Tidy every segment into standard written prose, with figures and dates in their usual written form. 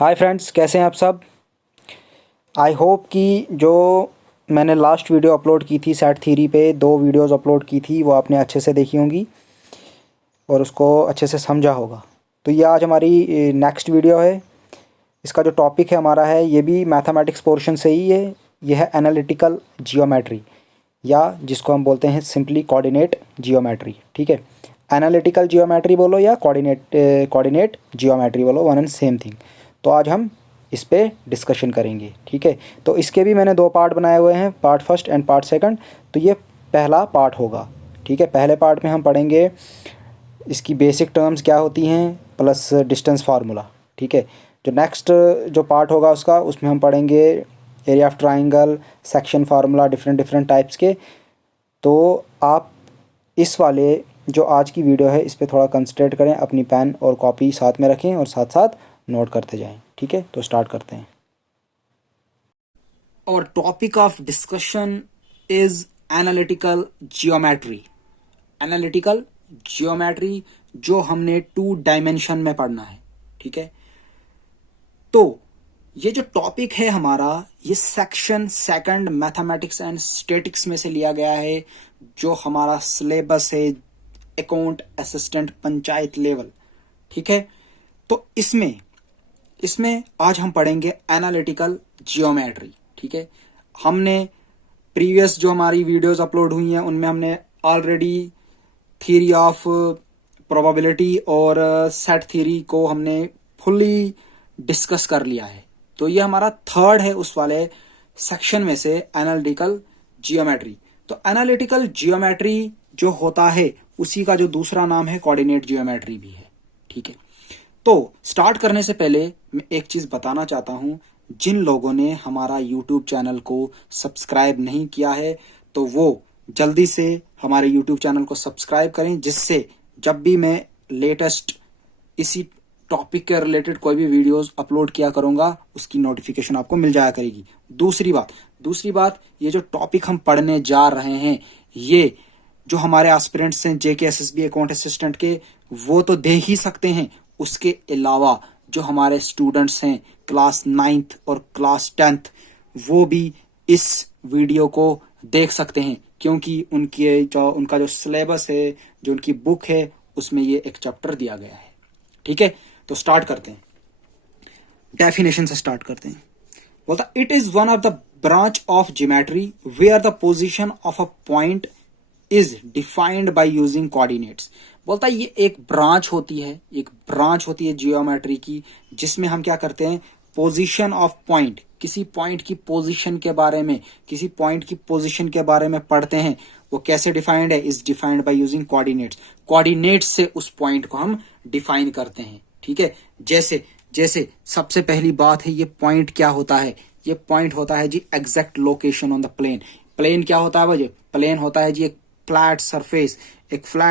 Hi friends, कैसे हैं आप सब। आई होप कि जो मैंने लास्ट वीडियो अपलोड की थी सेट थ्योरी पे, 2 वीडियोस अपलोड की थी, वो आपने अच्छे से देखी होंगी और उसको अच्छे से समझा होगा। तो ये आज हमारी नेक्स्ट वीडियो है। इसका जो टॉपिक है हमारा है, ये भी मैथमेटिक्स पोर्शन से ही है। ये है एनालिटिकल जियोमेट्री, या जिसको हम बोलते हैं सिंपली कोऑर्डिनेट जियोमेट्री। ठीक है, एनालिटिकल जियोमेट्री बोलो या कोऑर्डिनेट जियोमेट्री बोलो, वन एंड सेम थिंग। तो आज हम इस पे डिस्कशन करेंगे। ठीक है, तो इसके भी मैंने 2 पार्ट बनाए हुए हैं, part first and part second. तो ये पहला पार्ट होगा। ठीक है, पहले पार्ट में हम पढ़ेंगे इसकी बेसिक टर्म्स क्या होती हैं प्लस डिस्टेंस फार्मूला। ठीक है, जो नेक्स्ट जो पार्ट होगा उसमें हम पढ़ेंगे area of triangle, section formula, different different types के। तो आप इस वाले जो आज की वीडियो है इस पर थोड़ा कंसंट्रेट करें, अपनी पेन और कॉपी साथ में रखें और साथ साथ नोट करते जाएं। ठीक है, तो स्टार्ट करते हैं। और topic of discussion is analytical geometry. Analytical geometry जो हमने 2 डायमेंशन में पढ़ना है। ठीक है, तो ये जो टॉपिक है हमारा, ये section second mathematics and statics में से लिया गया है, जो हमारा सिलेबस है अकाउंट असिस्टेंट पंचायत लेवल। ठीक है, तो इसमें इसमें आज हम पढ़ेंगे एनालिटिकल जियोमेट्री। ठीक है, हमने प्रीवियस जो हमारी वीडियोस अपलोड हुई हैं उनमें हमने ऑलरेडी थ्योरी ऑफ प्रोबेबिलिटी और सेट थ्योरी को हमने फुल्ली डिस्कस कर लिया है। तो ये हमारा थर्ड है उस वाले सेक्शन में से, एनालिटिकल जियोमेट्री। तो एनालिटिकल जियोमेट्री जो होता है उसी का जो दूसरा नाम है कोऑर्डिनेट जियोमेट्री भी है। ठीक है, तो स्टार्ट करने से पहले मैं एक चीज बताना चाहता हूं, जिन लोगों ने हमारा यूट्यूब चैनल को सब्सक्राइब नहीं किया है तो वो जल्दी से हमारे यूट्यूब चैनल को सब्सक्राइब करें, जिससे जब भी मैं लेटेस्ट इसी टॉपिक के रिलेटेड कोई भी वीडियोस अपलोड किया करूंगा उसकी नोटिफिकेशन आपको मिल जाया करेगी। दूसरी बात, ये जो टॉपिक हम पढ़ने जा रहे हैं, ये जो हमारे एस्पिरेंट्स हैं जेके एसएसबी अकाउंट असिस्टेंट के, वो तो दे ही सकते हैं। उसके अलावा जो हमारे स्टूडेंट्स हैं क्लास 9th और क्लास 10th, वो भी इस वीडियो को देख सकते हैं, क्योंकि उनका जो सिलेबस है, जो उनकी बुक है, उसमें ये एक चैप्टर दिया गया है। ठीक है, तो स्टार्ट करते हैं, डेफिनेशन से स्टार्ट करते हैं। बोलता it is one of the branch of geometry where the position of a point is defined by using coordinates. बोलता है ये एक ब्रांच होती है जियोमेट्री की, जिसमें हम क्या करते हैं, पोजीशन ऑफ पॉइंट, किसी पॉइंट की पोजीशन के बारे में पढ़ते हैं। वो कैसे डिफाइंड है, is defined by using coordinates. Coordinates से उस पॉइंट को हम डिफाइन करते हैं। ठीक है, जैसे सबसे पहली बात है, ये पॉइंट क्या होता है, ये पॉइंट होता है G exact location on the plane. Plane क्या होता है भाई, प्लेन होता है जी एक फ्लैट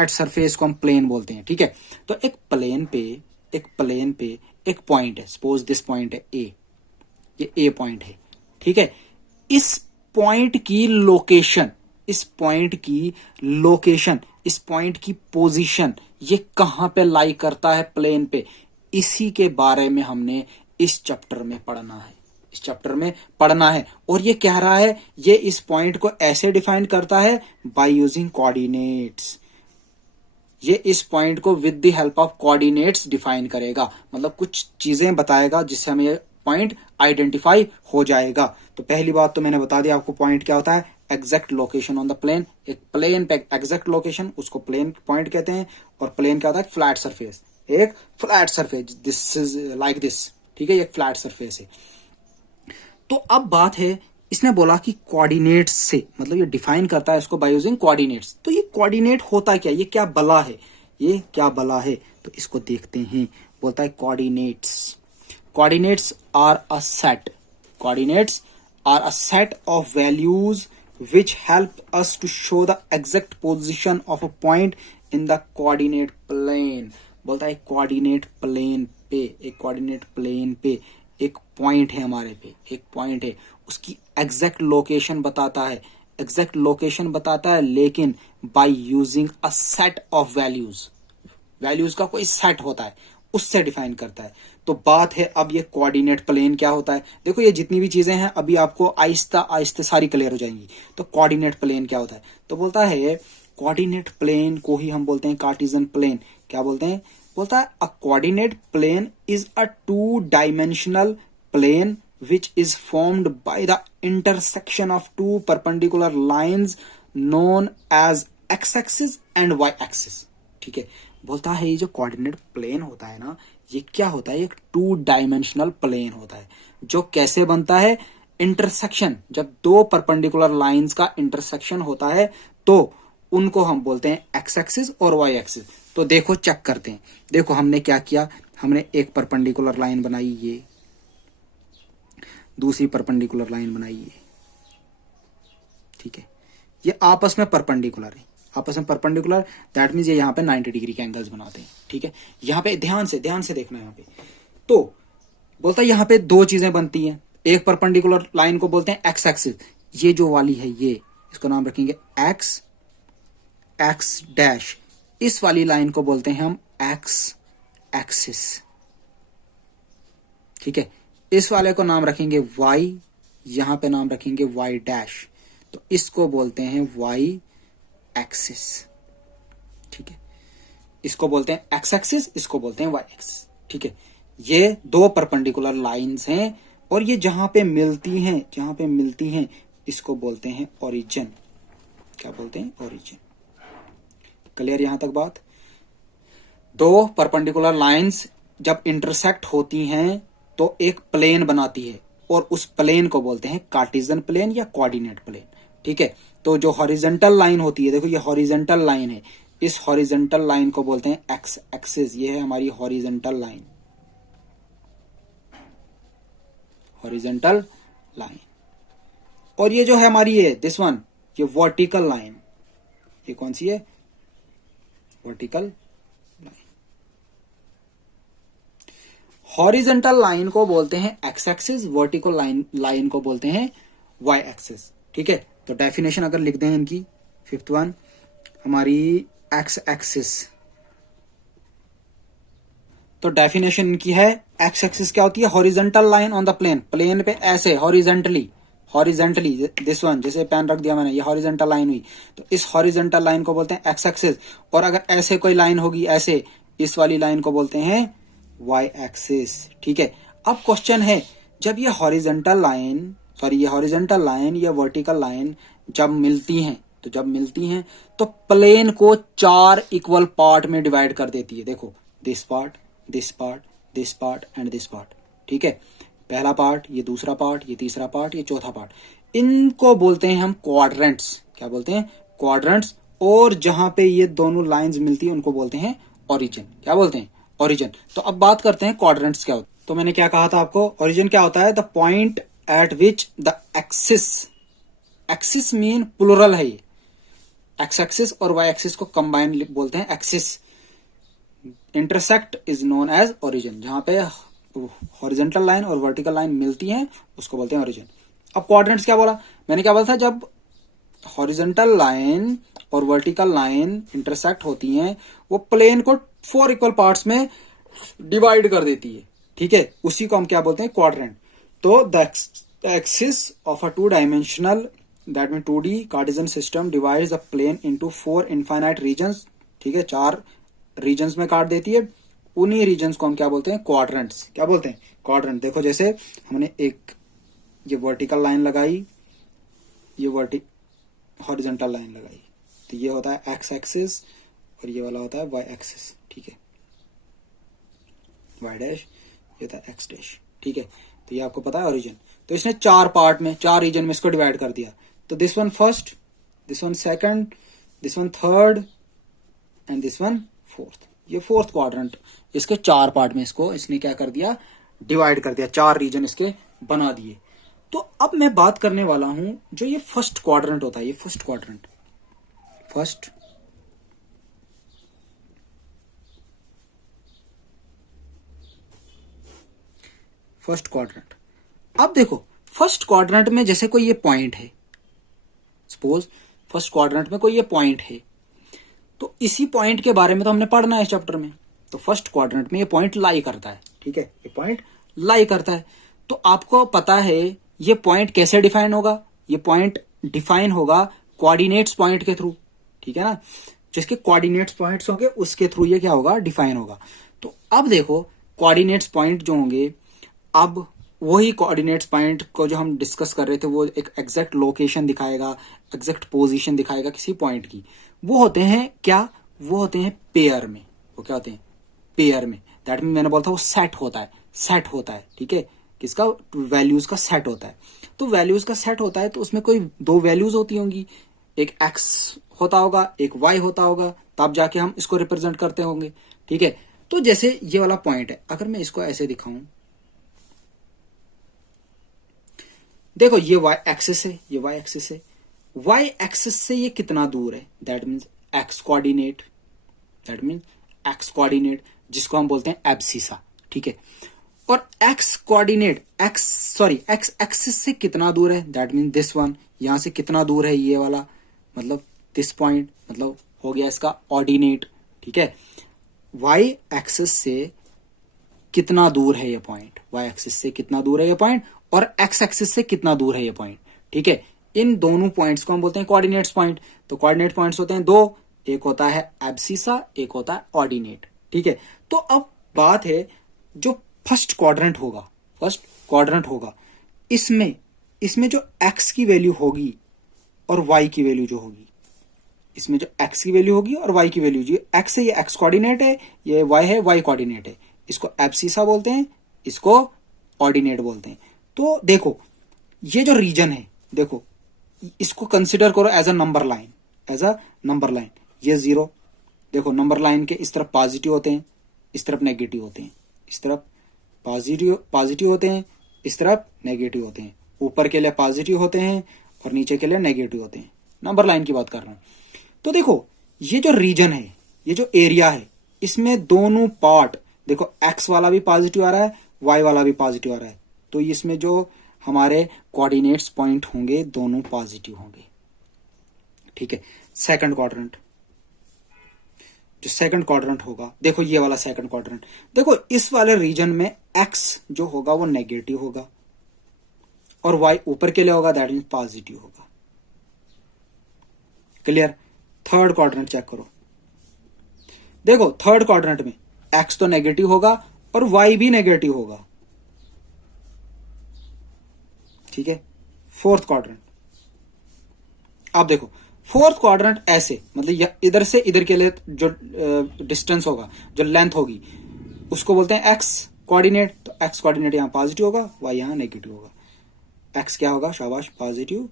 सरफेस को हम प्लेन बोलते हैं। ठीक है, तो एक प्लेन पे एक पॉइंट है, सपोज दिस पॉइंट है ए, ये ए पॉइंट है। ठीक है, इस पॉइंट की पोजीशन ये कहां पे लाई करता है प्लेन पे, इसी के बारे में हमने इस चैप्टर में पढ़ना है। और ये कह रहा है, ये इस पॉइंट को ऐसे डिफाइन करता है बाय यूजिंग कोऑर्डिनेट्स। ये इस पॉइंट को with the help of coordinates define करेगा, मतलब कुछ चीजें बताएगा जिससे हमें ये पॉइंट आइडेंटिफाई हो जाएगा। तो पहली बात तो मैंने बता दिया आपको, पॉइंट क्या होता है, exact location on the plane. एक प्लेन पे एग्जैक्ट लोकेशन, उसको प्लेन पॉइंट कहते हैं। और प्लेन क्या होता है, फ्लैट सरफेस, एक flat surface, this is like this. ठीक है, ये फ्लैट सरफेस है। तो अब बात है, इसने बोला कि कोऑर्डिनेट्स से, मतलब ये डिफाइन करता है इसको बाय यूजिंग कोऑर्डिनेट्स। तो ये कोऑर्डिनेट होता क्या, ये क्या बला है, तो इसको देखते हैं। बोलता है coordinates are a set of values which help us to show the exact position of a point in the coordinate plane। बोलता है कोऑर्डिनेट प्लेन पे एक पॉइंट है, हमारे पे एक पॉइंट है, उसकी एग्जैक्ट लोकेशन बताता है, लेकिन by using a set of values का कोई सेट होता है, उससे डिफाइन करता है। तो बात है अब ये कोऑर्डिनेट प्लेन क्या होता है। देखो ये जितनी भी चीजें हैं अभी आपको आहिस्ता आहिस्ता सारी क्लियर हो जाएंगी। तो कोऑर्डिनेट प्लेन क्या होता है, तो बोलता है कोऑर्डिनेट प्लेन को ही हम बोलते हैं कार्टेशियन प्लेन। क्या बोलते हैं, बोलता है a coordinate plane is a 2 dimensional plane which is formed by the intersection of 2 perpendicular lines known as x-axis and y-axis। ठीक है, बोलता है ये जो कोऑर्डिनेट प्लेन होता है ना, ये क्या होता है, एक 2 डायमेंशनल प्लेन होता है जो कैसे बनता है, इंटरसेक्शन, जब 2 परपेंडिकुलर लाइंस का इंटरसेक्शन होता है तो उनको हम बोलते हैं एक्स एक्सिस और वाई एक्सिस। तो देखो चेक करते हैं, देखो हमने क्या किया, हमने एक परपेंडिकुलर लाइन बनाई, ये दूसरी परपेंडिकुलर लाइन बनाई है, ठीक है, ये आपस में परपेंडिकुलर है, आपस में परपेंडिकुलर, दैट मीन्स ये यहाँ पे 90 डिग्री के एंगल्स बनाते हैं। ठीक है, यहाँ पे ध्यान से देखना यहाँ पे। तो बोलता है यहाँ पे 2 चीजें बनती हैं, एक परपेंडिकुलर लाइन को बोलते हैं एक्स एक्सिस, ये जो वाली है ये, इसको नाम रखेंगे एक्स एक्स डैश, इस वाली लाइन को बोलते हैं हम एक्स एक्सिस। ठीक है, इस वाले को नाम रखेंगे y, यहां पे नाम रखेंगे y डैश, तो इसको बोलते हैं y एक्सिस। ठीक है, इसको बोलते हैं x एक्सिस, इसको बोलते हैं y एक्सिस। ठीक है, ये 2 परपेंडिकुलर लाइंस हैं और ये जहां पे मिलती हैं इसको बोलते हैं ओरिजिन। क्या बोलते हैं, ओरिजिन। क्लियर यहां तक बात। 2 परपेंडिकुलर लाइंस जब इंटरसेक्ट होती हैं तो एक प्लेन बनाती है और उस प्लेन को बोलते हैं कार्टेशियन प्लेन या कोऑर्डिनेट प्लेन। ठीक है, तो जो हॉरिजॉन्टल लाइन होती है, देखो ये हॉरिजॉन्टल लाइन है, इस हॉरिजॉन्टल लाइन को बोलते हैं एक्स एक्सिस, ये है हमारी हॉरिजॉन्टल लाइन, हॉरिजॉन्टल लाइन। और ये जो है हमारी है दिस वन, ये वर्टिकल लाइन, ये कौन सी है, वर्टिकल। हॉरिजॉन्टल लाइन को बोलते हैं एक्स एक्सिस, वर्टिकल लाइन को बोलते हैं वाई एक्सिस। ठीक है, तो डेफिनेशन अगर लिख दें इनकी, 5th वन हमारी एक्स एक्सिस, तो डेफिनेशन इनकी है एक्स एक्सिस क्या होती है, horizontal line on the plane, plane पे ऐसे हॉरिजॉन्टली दिस वन, जैसे पेन रख दिया मैंने, ये हॉरिजॉन्टल लाइन हुई, तो इस हॉरिजॉन्टल लाइन को बोलते हैं एक्स एक्सिस। और अगर ऐसे कोई लाइन होगी ऐसे, इस वाली लाइन को बोलते हैं y एक्सिस। ठीक है, अब क्वेश्चन है, जब ये हॉरिजॉन्टल लाइन या वर्टिकल लाइन जब मिलती हैं तो प्लेन को 4 इक्वल पार्ट में डिवाइड कर देती है। देखो this part, this part, this part and this part. ठीक है, पहला पार्ट, ये दूसरा पार्ट, ये तीसरा पार्ट, ये चौथा पार्ट, इनको बोलते हैं हम क्वाड्रेंट्स। क्या बोलते हैं, क्वाड्रेंट्स। और जहां पे ये दोनों लाइंस मिलती है उनको बोलते हैं ओरिजिन। क्या बोलते हैं, ओरिजिन। तो अब बात करते हैं क्वाड्रेंट्स क्या होता है। तो मैंने क्या कहा था आपको, ओरिजिन क्या होता है, the point at which the axis mean plural है ये, एक्स एक्सिस और वाई एक्सिस को कंबाइन बोलते हैं axis, intersect is known as origin. जहां पे हॉरिजॉन्टल लाइन और वर्टिकल लाइन मिलती हैं उसको बोलते हैं ओरिजिन। अब क्वाड्रेंट्स क्या बोला, मैंने क्या बोला था, जब हॉरिजॉन्टल लाइन और वर्टिकल लाइन इंटरसेक्ट होती हैं वो प्लेन को 4 इक्वल पार्ट्स में डिवाइड कर देती है। ठीक है, उसी को हम क्या बोलते हैं, क्वाड्रेंट। तो the axis of a 2 dimensional that mean 2D Cartesian system divides the plane into 4 infinite regions. ठीक है, 4 रीजन्स में काट देती है, उन्हीं रीजन्स को हम क्या बोलते हैं, क्वाड्रेंट्स। क्या बोलते हैं, क्वाड्रेंट। देखो जैसे हमने एक ये वर्टिकल लाइन लगाई, ये हॉरिजॉन्टल लाइन लगाई, तो ये होता है एक्स एक्सिस और ये वाला होता है वाई एक्सिस। ठीक है, वाई डैश, ये होता है एक्स डैश। ठीक है, तो ये आपको पता है ओरिजिन। तो इसने 4 पार्ट में, 4 रीजन में इसको डिवाइड कर दिया। तो this one first, this one second, this one third and this one fourth. ये 4th क्वाड्रेंट, इसके 4 पार्ट में इसको इसने क्या कर दिया, डिवाइड कर दिया, 4 रीजन इसके बना दिए। तो अब मैं बात करने वाला हूं जो ये फर्स्ट क्वाड्रेंट होता है, ये फर्स्ट क्वाड्रेंट, फर्स्ट क्वाड्रेंट। अब देखो फर्स्ट क्वाड्रेंट में जैसे कोई ये पॉइंट है, सपोज फर्स्ट क्वाड्रेंट में कोई ये पॉइंट है, तो इसी पॉइंट के बारे में तो हमने पढ़ना है इस चैप्टर में। तो फर्स्ट क्वाड्रेंट में ये पॉइंट लाई करता है, ठीक है, ये पॉइंट लाई करता है। तो आपको पता है ये पॉइंट कैसे डिफाइन होगा, ये पॉइंट डिफाइन होगा कोऑर्डिनेट्स पॉइंट के थ्रू, ठीक है ना, जिसके कोऑर्डिनेट्स पॉइंट्स होंगे उसके थ्रू ये क्या होगा, डिफाइन होगा। तो अब देखो कोऑर्डिनेट्स पॉइंट जो होंगे, अब वही कोऑर्डिनेट्स पॉइंट को जो हम डिस्कस कर रहे थे वो एक एग्जैक्ट लोकेशन दिखाएगा, एग्जैक्ट पोजीशन दिखाएगा किसी पॉइंट की। वो होते हैं क्या, वो होते हैं पेयर में। वो क्या होते हैं, पेयर में। दैट मीन मैंने बोला था वो सेट होता है, सेट होता है, ठीक है, किसका, वैल्यूज का सेट होता है। तो वैल्यूज का सेट होता है तो उसमें कोई दो वैल्यूज होती होंगी, एक एक्स होता होगा, एक वाई होता होगा, तब जाके हम इसको रिप्रेजेंट करते होंगे, ठीक है। तो जैसे ये वाला पॉइंट है, अगर मैं इसको ऐसे दिखाऊं, देखो ये वाई एक्सिस है, ये वाई एक्सिस है, वाई एक्सिस से ये कितना दूर है, that means x coordinate, that mean x coordinate, जिसको हम बोलते हैं एब्सिसा, ठीक है। और एक्स कोऑर्डिनेट, एक्स एक्सिस से कितना दूर है, दैट मीन दिस वन, यहां से कितना दूर है ये वाला, मतलब दिस पॉइंट, मतलब हो गया इसका ऑर्डिनेट, ठीक है। वाई एक्सिस से कितना दूर है ये पॉइंट, वाई एक्सिस से कितना दूर है ये पॉइंट, और एक्स एक्सिस से कितना दूर है ये पॉइंट, ठीक है। इन दोनों पॉइंट्स को हम बोलते हैं कोऑर्डिनेट्स पॉइंट। तो कोऑर्डिनेट पॉइंट्स होते हैं दो, एक होता है एब्सिसा, एक होता है ऑर्डिनेट, ठीक है। तो अब बात है जो फर्स्ट क्वाड्रेंट होगा, फर्स्ट क्वाड्रेंट होगा, इसमें इसमें जो एक्स की वैल्यू होगी और वाई की वैल्यू जो होगी, इसमें जो एक्स की वैल्यू होगी और वाई की वैल्यू, जो एक्स है ये एक्स कोऑर्डिनेट है, ये वाई है वाई कोऑर्डिनेट है, इसको एब्सिसा बोलते हैं, इसको ऑर्डिनेट बोलते हैं। तो देखो ये जो रीजन है, देखो इसको कंसिडर करो as a number line, as a number line. ये जीरो, देखो नंबर लाइन के इस तरफ पॉजिटिव होते हैं, इस तरफ नेगेटिव होते हैं, इस तरफ पॉजिटिव होते हैं, इस तरफ नेगेटिव होते हैं, ऊपर के लिए पॉजिटिव होते हैं और नीचे के लिए नेगेटिव होते हैं। नंबर लाइन की बात कर रहा हूं। तो देखो ये जो रीजन है, ये जो एरिया है, इसमें दोनों पार्ट, देखो एक्स वाला भी पॉजिटिव आ रहा है, वाई वाला भी पॉजिटिव आ रहा है, तो इसमें जो हमारे कोऑर्डिनेट्स पॉइंट होंगे दोनों पॉजिटिव होंगे, ठीक है। सेकंड क्वाड्रेंट, जो सेकंड क्वाड्रेंट होगा, देखो ये वाला सेकंड क्वाड्रेंट, देखो इस वाले रीजन में एक्स जो होगा वो नेगेटिव होगा और वाई ऊपर के लिए होगा, दैट मीन पॉजिटिव होगा, क्लियर। थर्ड क्वाड्रेंट चेक करो, देखो थर्ड क्वाड्रेंट में एक्स तो नेगेटिव होगा और वाई भी नेगेटिव होगा, ठीक है। फोर्थ क्वाड्रेंट, अब देखो फोर्थ क्वाड्रेंट ऐसे, मतलब इधर से इधर के लिए जो डिस्टेंस होगा, जो लेंथ होगी, उसको बोलते हैं एक्स कोऑर्डिनेट। तो एक्स कोऑर्डिनेट यहां पॉजिटिव होगा, वाई यहां नेगेटिव होगा। एक्स क्या होगा, शाबाश, पॉजिटिव,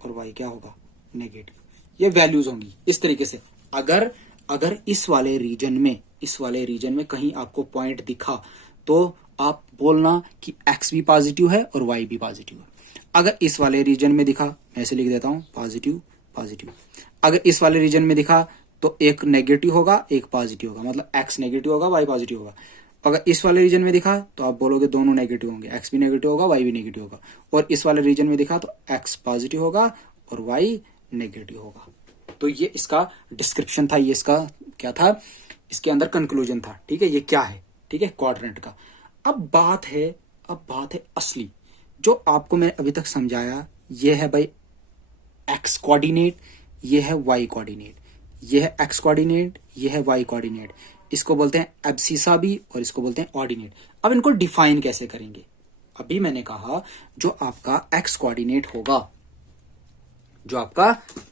और वाई क्या होगा, नेगेटिव। ये वैल्यूज होंगी इस तरीके से। अगर अगर इस वाले रीजन में कहीं आपको पॉइंट दिखा तो आप बोलना कि एक्स भी पॉजिटिव है और वाई भी पॉजिटिव है। अगर इस वाले रीजन में दिखा, मैं ऐसे लिख देता हूं, पॉजिटिव पॉजिटिव। अगर इस वाले रीजन में दिखा तो एक नेगेटिव होगा एक पॉजिटिव होगा, मतलब एक्स नेगेटिव होगा वाई पॉजिटिव होगा। अगर इस वाले रीजन में दिखा तो आप बोलोगे दोनों नेगेटिव होंगे, एक्स भी नेगेटिव होगा वाई भी नेगेटिव होगा। और इस वाले रीजन में दिखा तो एक्स पॉजिटिव होगा और वाई नेगेटिव होगा। तो ये इसका डिस्क्रिप्शन था, ये इसका क्या था, इसके अंदर कंक्लूजन था, ठीक है। ये क्या है, ठीक है, क्वाड्रेंट का। अब बात है असली, जो आपको मैं अभी तक समझाया, ये है भाई एक्स कोऑर्डिनेट, ये है वाई कोऑर्डिनेट, ये है एक्स कोऑर्डिनेट, ये है वाई कोऑर्डिनेट। इसको बोलते हैं एब्सिसा भी और इसको बोलते हैं ऑर्डिनेट। अब इनको डिफाइन कैसे करेंगे, अभी मैंने कहा जो आपका एक्स कोऑर्डिनेट होगा, जो आपका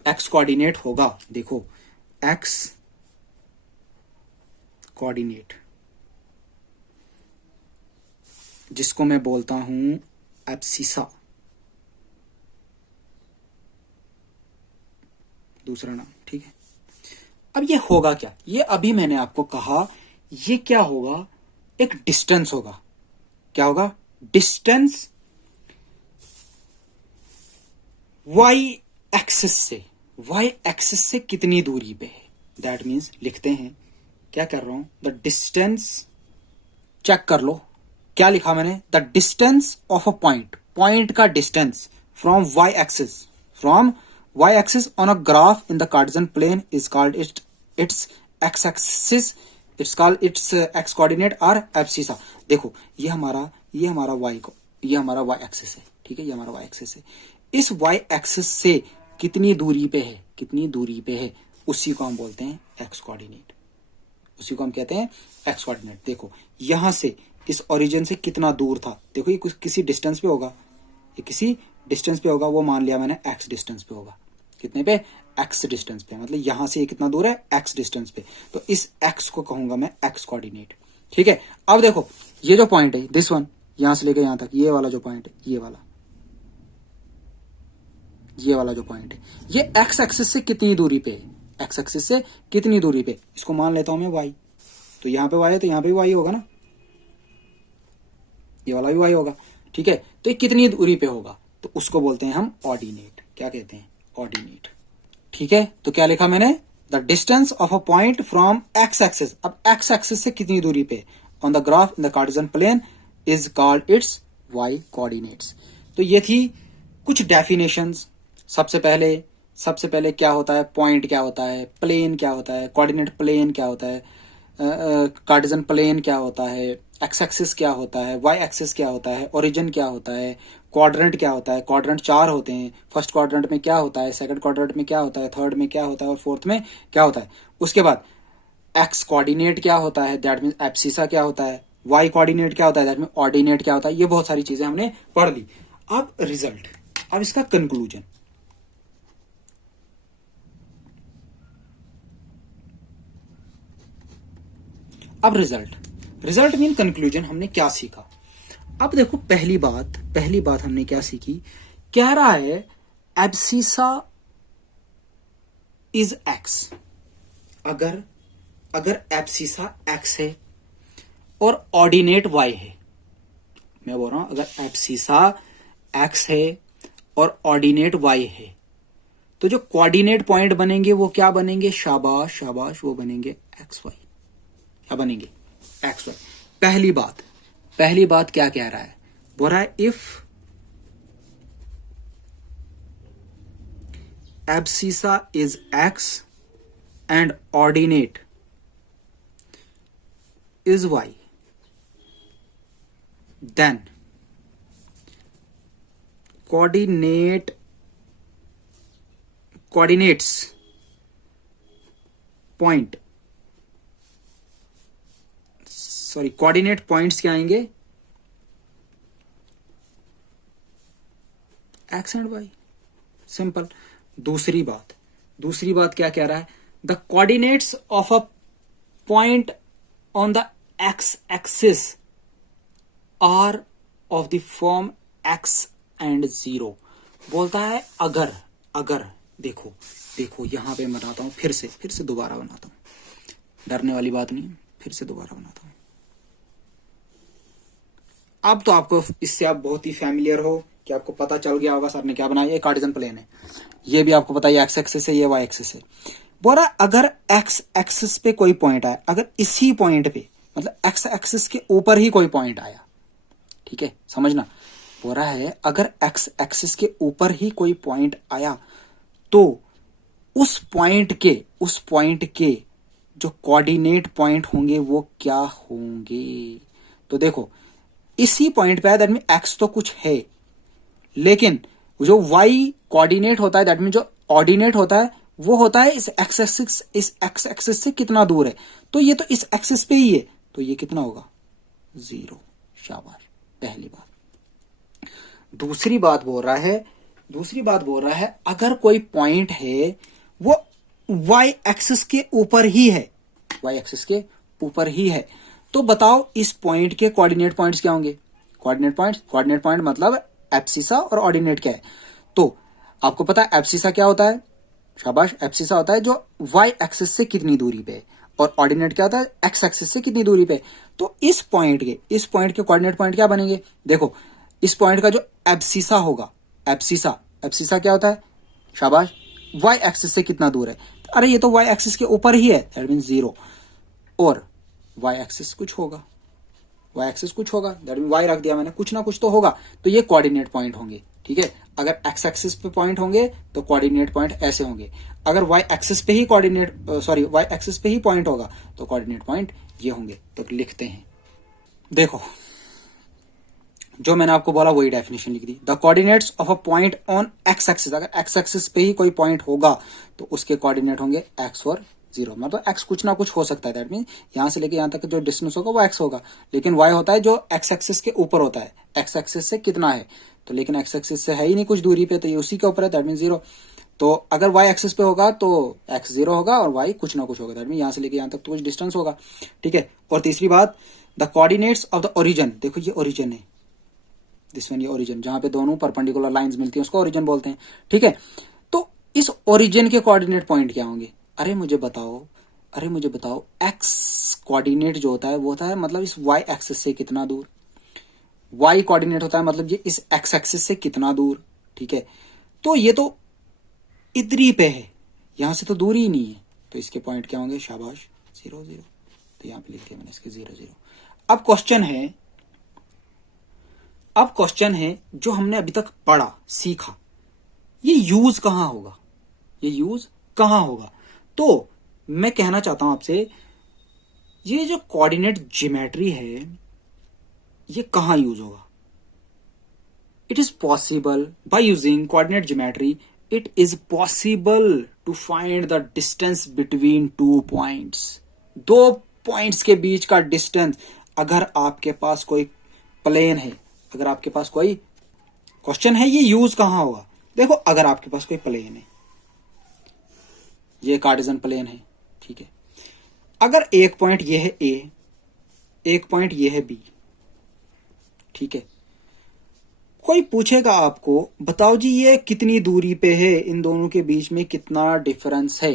एक्स कोऑर्डिनेट होगा, देखो एक्स कोऑर्डिनेट, जिसको मैं बोलता हूं एब्सिसा, दूसरा नाम, ठीक है। अब ये होगा क्या, ये अभी मैंने आपको कहा, ये क्या होगा, एक डिस्टेंस होगा। क्या होगा, डिस्टेंस वाई एक्सिस से कितनी दूरी पे है, दैट मीन्स लिखते हैं, क्या कर रहा हूं, द डिस्टेंस, चेक कर लो क्या लिखा मैंने, the distance of a point का distance from y axis on a graph in the Cartesian plane is called its x axis its called its x coordinate or abscissa. देखो ये हमारा Y को, ये हमारा वाई एक्सिस है, ठीक है, ये हमारा वाई एक्सिस है। इस वाई एक्सिस से कितनी दूरी पे है, कितनी दूरी पे है, उसी को हम बोलते हैं एक्स कोऑर्डिनेट, उसी को हम कहते हैं एक्स कोऑर्डिनेट। देखो यहां से इस ओरिजिन से कितना दूर था, देखो ये किसी डिस्टेंस पे होगा, ये किसी डिस्टेंस पे होगा, वो मान लिया मैंने एक्स डिस्टेंस पे होगा। कितने पे? एक्स डिस्टेंस पे, मतलब यहां से ये कितना दूर है, एक्स डिस्टेंस पे। तो इस एक्स को कहूंगा मैं एक्स कोऑर्डिनेट, ठीक है। अब देखो ये जो पॉइंट है, दिस वन, यहां से लेकर यहां तक, ये वाला जो पॉइंट है, ये वाला जो पॉइंट है, ये एक्स एक्सिस से कितनी दूरी पे है, एक्स एक्सिस से कितनी दूरी पे, इसको मान लेता हूं मैं वाई। तो यहां पे वाई है तो यहां पे भी वाई होगा ना, ये वाला भी वाई होगा, ठीक है। तो ये कितनी दूरी पे होगा, तो उसको बोलते हैं हम ऑर्डिनेट। क्या कहते हैं? ऑर्डिनेट, ठीक है। तो क्या लिखा मैंने? The distance of a point from x axis. अब एक्स एक्सिस से कितनी दूरी पे on the graph in the Cartesian plane is called its y coordinates. तो ये थी कुछ डेफिनेशंस। सबसे पहले क्या होता है पॉइंट, क्या होता है प्लेन, क्या होता है कोऑर्डिनेट प्लेन, क्या होता है कार्टेशियन प्लेन, क्या होता है एक्स एक्सिस, क्या होता है वाई एक्सिस, क्या होता है ओरिजिन, क्या होता है क्वाड्रेंट, क्या होता है क्वाड्रेंट 4 होते हैं, फर्स्ट क्वाड्रेंट में क्या होता है, सेकंड क्वाड्रेंट में क्या होता है, थर्ड में क्या होता है और फोर्थ में क्या होता है। उसके बाद एक्स कोऑर्डिनेट क्या होता है, दैट मीन एब्सिसा क्या होता है, वाई कोऑर्डिनेट क्या होता है, दैट मीन ऑर्डिनेट क्या होता है। ये बहुत सारी चीजें हमने पढ़ ली। अब रिजल्ट, अब इसका कंक्लूजन। अब रिजल्ट मीन कंक्लूजन, हमने क्या सीखा। अब देखो पहली बात हमने क्या सीखी, कह रहा है एब्सिसा इज एक्स। अगर एब्सिसा एक्स है और ऑर्डिनेट वाई है, मैं बोल रहा हूं अगर एब्सिसा एक्स है और ऑर्डिनेट वाई है, तो जो कोऑर्डिनेट पॉइंट बनेंगे वो क्या बनेंगे, शाबाश शाबाश, वो बनेंगे एक्स वाई। क्या बनेंगे? X y. पहली बात क्या कह रहा है, बोल रहा है if abscissa is x and ordinate is y, then coordinates point, sorry coordinate points क्या आएंगे, एक्स एंड वाई। सिंपल। दूसरी बात क्या कह रहा है, the coordinates of a point on the x axis are of the form x and 0। बोलता है अगर देखो यहां पे बनाता हूं, फिर से दोबारा बनाता हूं, डरने वाली बात नहीं है, फिर से दोबारा बनाता हूं। अब तो आपको इससे आप बहुत ही फैमिलियर हो कि आपको पता चल गया होगा सर ने क्या बनाया। ये कार्टेशियन प्लेन है, ये भी आपको पता है एक्स एक्सिस है, ये वाई एक्सिस है। बोल रहा अगर एक्स एक्सिस पे कोई पॉइंट आया, अगर इसी पॉइंट पे मतलब एक्स एक्सिस के ऊपर ही कोई पॉइंट आया, ठीक है समझना, बोल रहा है अगर एक्स एक्सिस के ऊपर ही कोई पॉइंट आया तो उस पॉइंट के जो कोऑर्डिनेट पॉइंट होंगे वो क्या होंगे। तो देखो इसी पॉइंट पे है, दैट मीन एक्स तो कुछ है, लेकिन जो वाई कोऑर्डिनेट होता है, दैट मीन जो ऑर्डिनेट होता है वो होता है इस एक्स एक्सिस से कितना दूर है। तो ये तो इस एक्सिस पे ही है, तो ये कितना होगा, 0। शाबाश, पहली बात। दूसरी बात बोल रहा है अगर कोई पॉइंट है वो वाई एक्सिस के ऊपर ही है, तो बताओ इस पॉइंट के कोऑर्डिनेट पॉइंट्स क्या होंगे। कोऑर्डिनेट पॉइंट मतलब एब्सिसा और ऑर्डिनेट क्या है। तो आपको पता है एब्सिसा क्या होता है, शाबाश, एब्सिसा होता है जो वाई एक्सिस से कितनी दूरी पे, और ऑर्डिनेट क्या होता है, एक्स एक्सिस से कितनी दूरी पे। तो इस पॉइंट के कोऑर्डिनेट पॉइंट क्या बनेंगे। देखो इस पॉइंट का जो एब्सिसा होगा, एब्सिसा क्या होता है, शाबाश, वाई एक्सिस से कितना दूर है। अरे ये तो वाई एक्सिस के ऊपर ही है, दैट मीन 0, और वाई एक्सिस कुछ होगा, दैट मीन वाई रख दिया मैंने, कुछ ना कुछ तो होगा, तो ये कोऑर्डिनेट पॉइंट होंगे, ठीक है। अगर एक्स एक्सिस पे पॉइंट होंगे तो कोऑर्डिनेट पॉइंट ऐसे होंगे, अगर वाई एक्सिस पे ही वाई एक्सिस पे ही पॉइंट होगा तो कोऑर्डिनेट पॉइंट ये होंगे। तो लिखते हैं, देखो जो मैंने आपको बोला वही डेफिनेशन लिख दी। The coordinates of a point on x axis, अगर एक्स एक्सिस पे ही कोई पॉइंट होगा तो उसके कोऑर्डिनेट होंगे एक्स और 0। मतलब एक्स कुछ ना कुछ हो सकता है, दैट मीन यहां से लेके यहां तक जो डिस्टेंस होगा वो एक्स होगा, लेकिन वाई होता है जो एक्स एक्सिस के ऊपर होता है। एक्स एक्सिस से कितना है, तो लेकिन एक्स एक्सिस से है ही नहीं कुछ दूरी पे, तो ये उसी के ऊपर है, दैट मीन 0। तो अगर वाई एक्सिस पे होगा तो एक्स 0 होगा और वाई कुछ ना कुछ होगा, दैट मीन यहां से लेके यहां तक तो कुछ डिस्टेंस होगा। ठीक है। और तीसरी बात, the coordinates of the origin, देखो ये ओरिजिन है, दिस वन, ये ओरिजिन, जहां पे दोनों परपेंडिकुलर लाइंस मिलती हैं उसको ओरिजिन बोलते हैं। ठीक है। तो इस ओरिजिन के कोऑर्डिनेट पॉइंट क्या होंगे, अरे मुझे बताओ, एक्स कोऑर्डिनेट जो होता है वो होता है मतलब इस वाई एक्सिस से कितना दूर, वाई कोऑर्डिनेट होता है मतलब ये इस एक्स एक्सिस से कितना दूर। ठीक है। तो ये तो इतनी पे है, यहां से तो दूरी ही नहीं है, तो इसके पॉइंट क्या होंगे, शाबाश 0 0। तो यहां पे लिख दिया मैंने इसके 0 0। अब क्वेश्चन है जो हमने अभी तक पढ़ा सीखा, ये यूज कहां होगा, तो मैं कहना चाहता हूं आपसे, ये जो कोऑर्डिनेट ज्योमेट्री है ये कहां यूज होगा। It is possible by using coordinate geometry, it is possible to find the distance between two points, दो पॉइंट्स के बीच का डिस्टेंस। अगर आपके पास कोई प्लेन है, अगर आपके पास कोई, क्वेश्चन है ये यूज कहां होगा, देखो अगर आपके पास कोई प्लेन है, ये कार्टेशियन प्लेन है, ठीक है, अगर एक पॉइंट ये है ए, एक पॉइंट ये है बी, ठीक है, कोई पूछेगा आपको बताओ जी ये कितनी दूरी पे है, इन दोनों के बीच में कितना डिफरेंस है,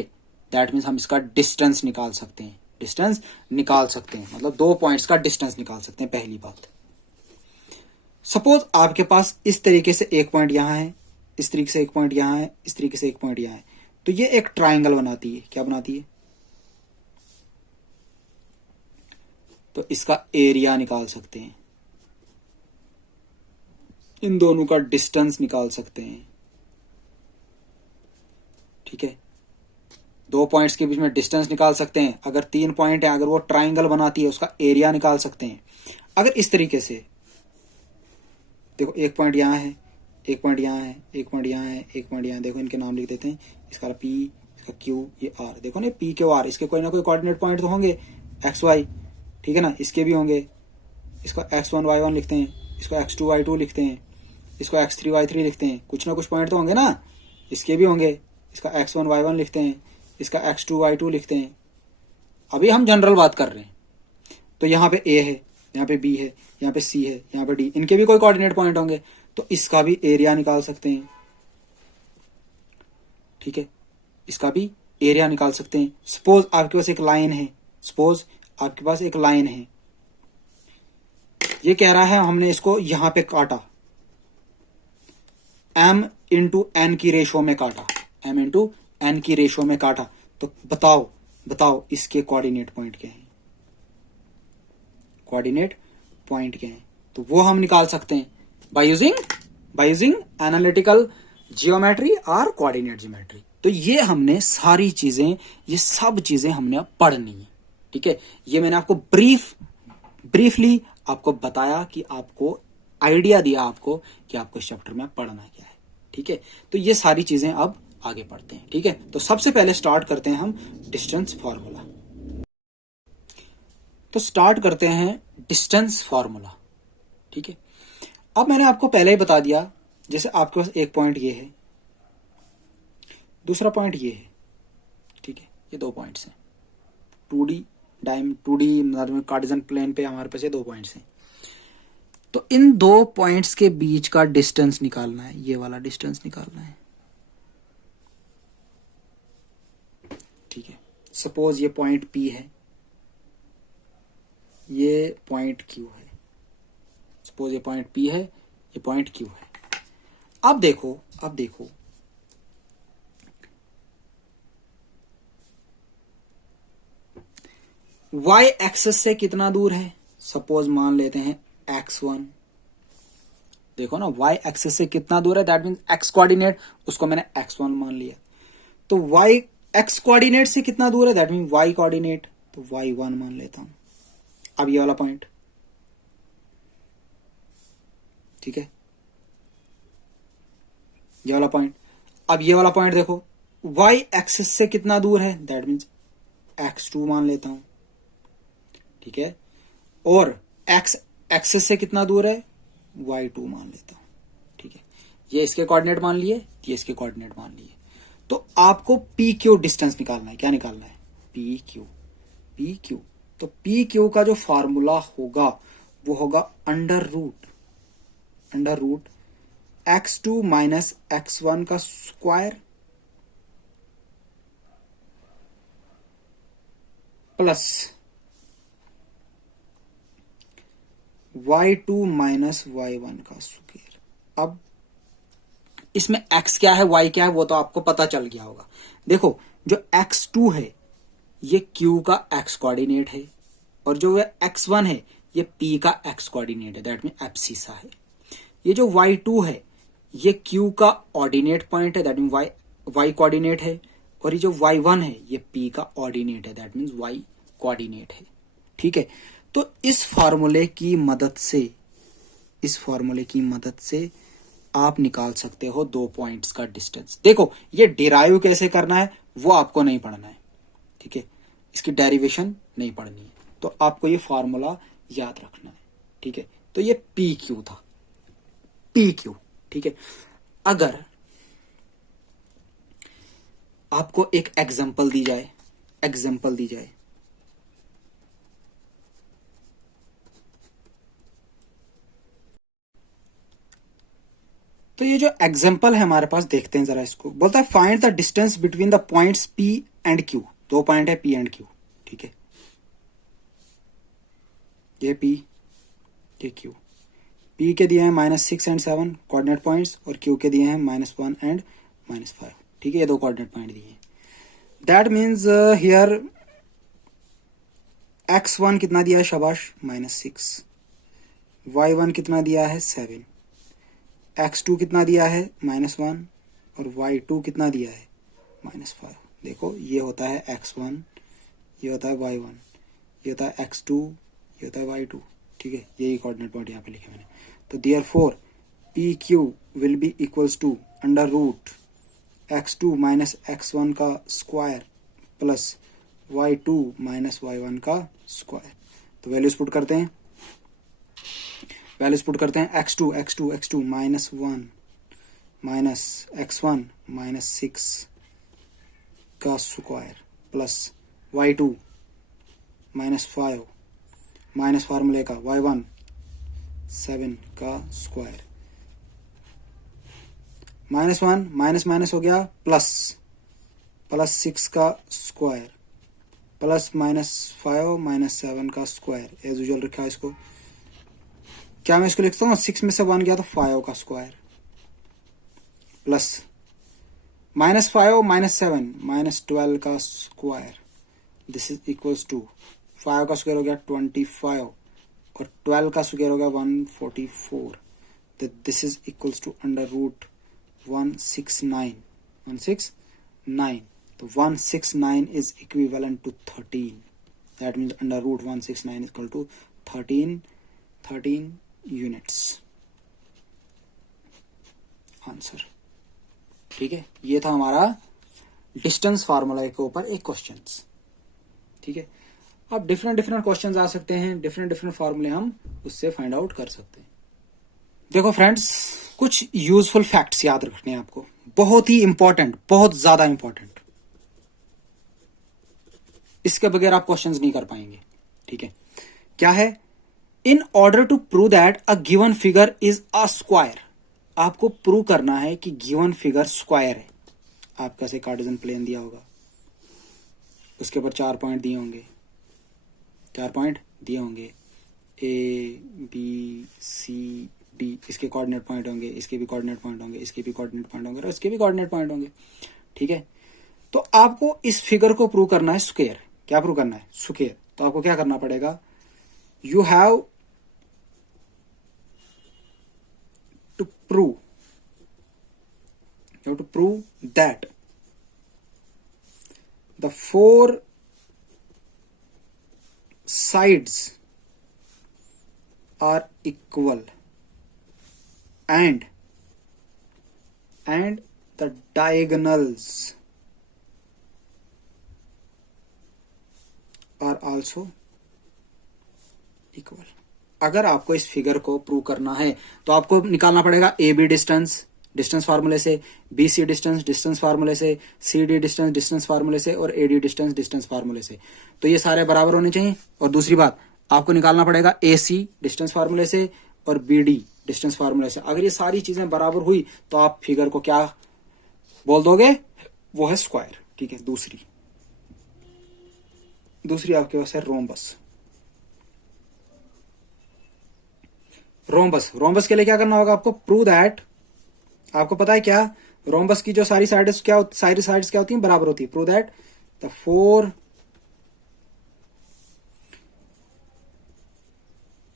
दैट मीन्स हम इसका डिस्टेंस निकाल सकते हैं, मतलब दो पॉइंट्स का डिस्टेंस निकाल सकते हैं। पहली बात, सपोज आपके पास इस तरीके से एक पॉइंट यहां है, इस तरीके से एक पॉइंट यहां है, इस तरीके से एक पॉइंट यहां है, तो ये एक ट्राइंगल बनाती है, क्या बनाती है, तो इसका एरिया निकाल सकते हैं, इन दोनों का डिस्टेंस निकाल सकते हैं। ठीक है, दो पॉइंट्स के बीच में डिस्टेंस निकाल सकते हैं, अगर तीन पॉइंट है, अगर वो ट्राइंगल बनाती है उसका एरिया निकाल सकते हैं। अगर इस तरीके से देखो, एक पॉइंट यहां है, एक पॉइंट यहां है, एक पॉइंट यहां है, एक पॉइंट यहां, देखो इनके नाम लिख देते हैं, इसका पी, इसका क्यू, ये आर, देखो ना पी क्यू आर, इसके कोई ना कोई कोऑर्डिनेट पॉइंट तो होंगे एक्स वाई, ठीक है ना, इसके भी होंगे, इसको x1 y1 लिखते हैं, इसको x2 y2 लिखते हैं, इसको x3 y3 लिखते हैं, कुछ ना कुछ पॉइंट तो होंगे ना, इसके भी होंगे, इसका x1 y1 लिखते हैं, इसका x2 y2 लिखते हैं। अभी हम जनरल बात कर रहे हैं, तो यहाँ पे a है, यहाँ पे b है, यहाँ पे c है, यहाँ पे d, इनके भी कोई कोऑर्डिनेट पॉइंट होंगे, तो इसका भी एरिया निकाल सकते हैं। ठीक है, इसका भी एरिया निकाल सकते हैं। सपोज आपके पास एक लाइन है, ये कह रहा है हमने इसको यहां पे काटा, m इंटू एन की रेशो में काटा, तो बताओ इसके कोऑर्डिनेट पॉइंट क्या है, तो वो हम निकाल सकते हैं बाय यूजिंग एनालिटिकल जियोमेट्री और कोऑर्डिनेट ज्योमेट्री। तो ये हमने सारी चीजें, ये सब चीजें हमने अब पढ़नी है। ठीक है, ये मैंने आपको ब्रीफली आपको बताया, कि आपको आइडिया दिया आपको कि आपको इस चैप्टर में पढ़ना क्या है। ठीक है, तो ये सारी चीजें अब आगे पढ़ते हैं। ठीक है, तो सबसे पहले स्टार्ट करते हैं हम डिस्टेंस फार्मूला। तो स्टार्ट करते हैं डिस्टेंस फार्मूला। ठीक है, अब मैंने आपको पहले ही बता दिया, जैसे आपके पास एक पॉइंट ये है, दूसरा पॉइंट ये है, ठीक है, ये दो पॉइंट्स हैं, 2D मतलब कार्टेशियन प्लेन पे हमारे पास ये दो पॉइंट्स हैं। तो इन दो पॉइंट्स के बीच का डिस्टेंस निकालना है, ये वाला डिस्टेंस निकालना है। ठीक है, सपोज ये पॉइंट P है, ये पॉइंट Q है, सपोज ये पॉइंट P है, ये पॉइंट Q है। अब देखो y एक्सिस से कितना दूर है, सपोज मान लेते हैं x1, देखो ना y एक्सिस से कितना दूर है, दैट मीन्स x कोऑर्डिनेट, उसको मैंने x1 मान लिया। तो y x कोऑर्डिनेट से कितना दूर है, दैट मीन्स y कोऑर्डिनेट, तो y1 मान लेता हूं। अब ये वाला पॉइंट, ठीक है, ये वाला पॉइंट। अब ये वाला पॉइंट देखो, y एक्सिस से कितना दूर है, दैट मीन्स x2 मान लेता हूं, ठीक है, और x एक्सिस से कितना दूर है, y2 मान लेता हूं, ठीक है। ये इसके कोऑर्डिनेट मान लिए, ये इसके कोऑर्डिनेट मान लिए। तो आपको पी क्यू डिस्टेंस निकालना है। क्या निकालना है, पी क्यू। पी क्यू, तो पी क्यू का जो फॉर्मूला होगा वो होगा under root x2 minus x1 का square plus y2 minus y1 का स्क्वायर। अब इसमें x क्या है, y क्या है, वो तो आपको पता चल गया होगा। देखो, जो x2 है ये q का x कोऑर्डिनेट है, और जो x1 है ये p का x कोऑर्डिनेट है, दैट मीन एब्सिसा है। ये जो y2 है ये q का ऑर्डिनेट पॉइंट है, दैट मीन y कोऑर्डिनेट है, और ये जो y1 है ये p का ऑर्डिनेट है, दैट मीन्स y कोऑर्डिनेट है, ठीक है। तो इस फॉर्मूले की मदद से आप निकाल सकते हो दो पॉइंट्स का डिस्टेंस। देखो, ये डिराइव कैसे करना है वो आपको नहीं पढ़ना है, ठीक है, इसकी डेरिवेशन नहीं पढ़नी है, तो आपको ये फॉर्मूला याद रखना है, ठीक है। तो ये पी क्यू था, पी क्यू, ठीक है। अगर आपको एक एग्जांपल दी जाए, तो ये जो एग्जांपल है हमारे पास, देखते हैं जरा इसको। बोलता है find the distance between the points P and Q। दो पॉइंट है P एंड Q, ठीक है, ये P, ये Q। P के दिए हैं -6 एंड 7 कोऑर्डिनेट पॉइंट्स, और Q के दिए हैं -1 एंड -5, ठीक है, ये दो कोऑर्डिनेट पॉइंट दिए हैं। दैट मीन्स हियर x1 कितना दिया है, शाबाश, -6, y1 कितना दिया है, 7, x2 कितना दिया है, -1, और y2 कितना दिया है, -5। देखो, ये होता है x1, ये होता है y1, ये होता है x2, ये होता है y2, ठीक है, यही कोऑर्डिनेट पॉइंट यहाँ पे लिखे मैंने। तो therefore P Q will be equals to under root x2 minus x1 का square plus y2 minus y1 का स्क्वायर। तो वैल्यूज पुट करते हैं, x2 minus 1 minus x1 minus 6 का square plus y2 minus 5 minus फार्मूले का y1 7 का square, -1 minus हो गया, प्लस 6 का स्क्वायर प्लस -5 माइनस 7 का स्क्वायर। एज यूजुअल रखा है इसको। क्या मैं इसको लिखता हूँ, 6 में से 1 गया तो 5 का स्क्वायर प्लस -5 माइनस 7 -12 का square. This is equals to 5 का स्क्वायर हो गया 25 और 12 का स्क्वायर हो गया 144। तो this is equals to under root 169। तो 169 is equivalent to 13. That means under root 169 is equal to 13 units. Answer, ठीक है। ये था हमारा डिस्टेंस फार्मूला के ऊपर एक क्वेश्चन, ठीक है। अब डिफरेंट क्वेश्चंस आ सकते हैं, डिफरेंट फार्मूले हम उससे फाइंड आउट कर सकते हैं। देखो फ्रेंड्स, कुछ यूजफुल फैक्ट्स याद रखने हैं आपको, बहुत ही इंपॉर्टेंट, बहुत ज्यादा इंपॉर्टेंट। इसके बगैर आप क्वेश्चंस नहीं कर पाएंगे, ठीक है। क्या है, in order to prove that a given figure is a square. आपको प्रूव करना है कि गिवन फिगर स्क्वायर है। आपका से कार्टेशियन प्लेन दिया होगा, उसके ऊपर 4 पॉइंट दिए होंगे, 4 पॉइंट दिए होंगे, ए बी सी डी, इसके कोऑर्डिनेट पॉइंट होंगे, इसके भी कोऑर्डिनेट पॉइंट होंगे, इसके भी कोऑर्डिनेट पॉइंट होंगे, और इसके भी कोऑर्डिनेट पॉइंट होंगे, ठीक है। तो आपको इस फिगर को प्रूव करना है स्क्वायर। क्या प्रूव करना है, स्क्वायर। तो आपको क्या करना पड़ेगा, you have to prove that the 4 sides are equal and the diagonals are also equal. अगर आपको इस फिगर को प्रूव करना है तो आपको निकालना पड़ेगा ए बी डिस्टेंस डिस्टेंस फार्मूले से, बी सी डिस्टेंस डिस्टेंस फार्मूले से, सी डी डिस्टेंस डिस्टेंस फार्मूले से और ए डी डिस्टेंस डिस्टेंस फार्मूले से। तो ये सारे बराबर होने चाहिए। और दूसरी बात, आपको निकालना पड़ेगा ए सी डिस्टेंस फार्मूले से और बी डी डिस्टेंस फार्मूले से। अगर ये सारी चीजें बराबर हुई तो आप फिगर को क्या बोल दोगे, वो है स्क्वायर। ठीक है, दूसरी आपके पास है रोम्बस। रोम्बस के लिए क्या करना होगा आपको, प्रूव दैट, आपको पता है क्या, रोम्बस की जो सारी साइड्स क्या होती हैं, बराबर होती है। Prove that the four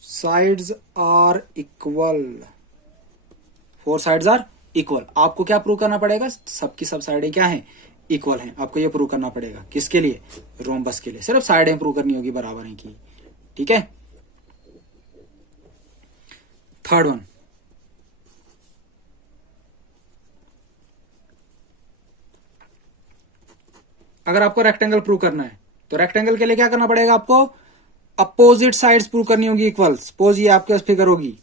sides are equal. Four sides are equal. आपको क्या प्रूव करना पड़ेगा, सबकी सब साइडें क्या हैं, इक्वल हैं। आपको ये प्रूव करना पड़ेगा। किसके लिए, रोम्बस के लिए। सिर्फ साइडें प्रूव करनी होगी बराबर हैं की। ठीक है, थर्ड वन, अगर आपको रेक्टेंगल प्रूव करना है तो रेक्टेंगल के लिए क्या करना पड़ेगा आपको, अपोजिट साइड्स प्रूव करनी होगी इक्वल। सपोज ये आपके पास फिगर होगी,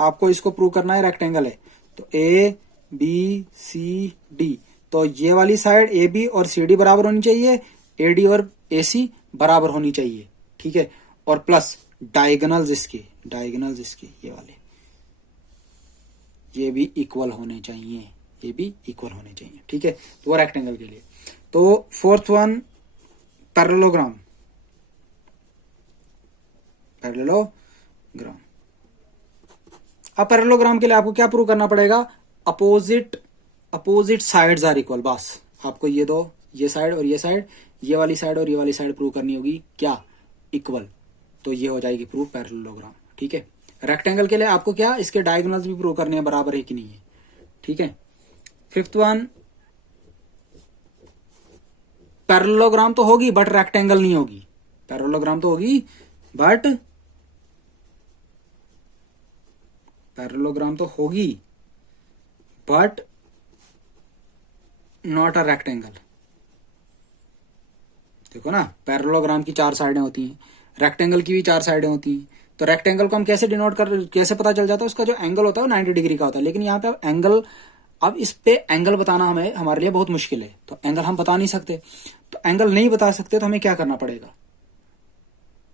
आपको इसको प्रूव करना है, रेक्टेंगल है तो ए बी सी डी, तो ये वाली साइड ए बी और सी डी बराबर होनी चाहिए, ए डी और ए सी बराबर होनी चाहिए। ठीक है, और प्लस डायगोनल्स इसके ये वाले ये भी इक्वल होने चाहिए, ये भी इक्वल होने चाहिए। ठीक है, तो वो रेक्टेंगल के लिए। तो फोर्थ वन, पैरेललोग्राम। अब पैरेललोग्राम के लिए आपको क्या प्रूव करना पड़ेगा, अपोजिट साइड्स आर इक्वल। बस आपको ये दो, ये साइड और ये साइड, ये वाली साइड और ये वाली साइड प्रूव करनी होगी क्या, इक्वल। तो ये हो जाएगी प्रूव पैरेललोग्राम। ठीक है, रेक्टेंगल के लिए आपको क्या, इसके डायगोनल्स भी प्रूव करने हैं, बराबर है कि नहीं है। ठीक है, फिफ्थ वन, पैरेललोग्राम तो होगी बट रेक्टेंगल नहीं होगी। पैरेललोग्राम तो होगी बट नॉट अ रेक्टेंगल। देखो ना, पैरेललोग्राम की 4 साइडें होती हैं, रेक्टेंगल की भी 4 साइडें होती हैं। तो रेक्टेंगल को हम कैसे पता चल जाता है, उसका जो एंगल होता है वो 90 डिग्री का होता है। लेकिन यहाँ पे एंगल, अब इस पे एंगल बताना हमारे लिए बहुत मुश्किल है। तो एंगल हम बता नहीं सकते, तो एंगल नहीं बता सकते तो हमें क्या करना पड़ेगा,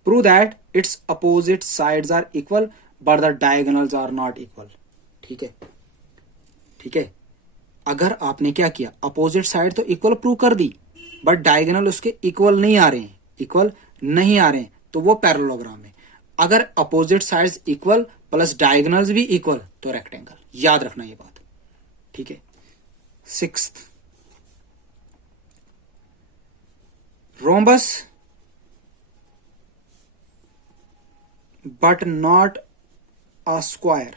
prove that its opposite sides are equal but the diagonals are not equal. ठीक है, अगर आपने क्या किया, अपोजिट साइड तो इक्वल प्रूव कर दी बट डायगोनल उसके इक्वल नहीं आ रहे हैं, तो वो पैरेललोग्राम है। अगर opposite sides equal plus diagonals भी इक्वल तो रेक्टेंगल। याद रखना ये बात। ठीक है, sixth, rhombus but not a square.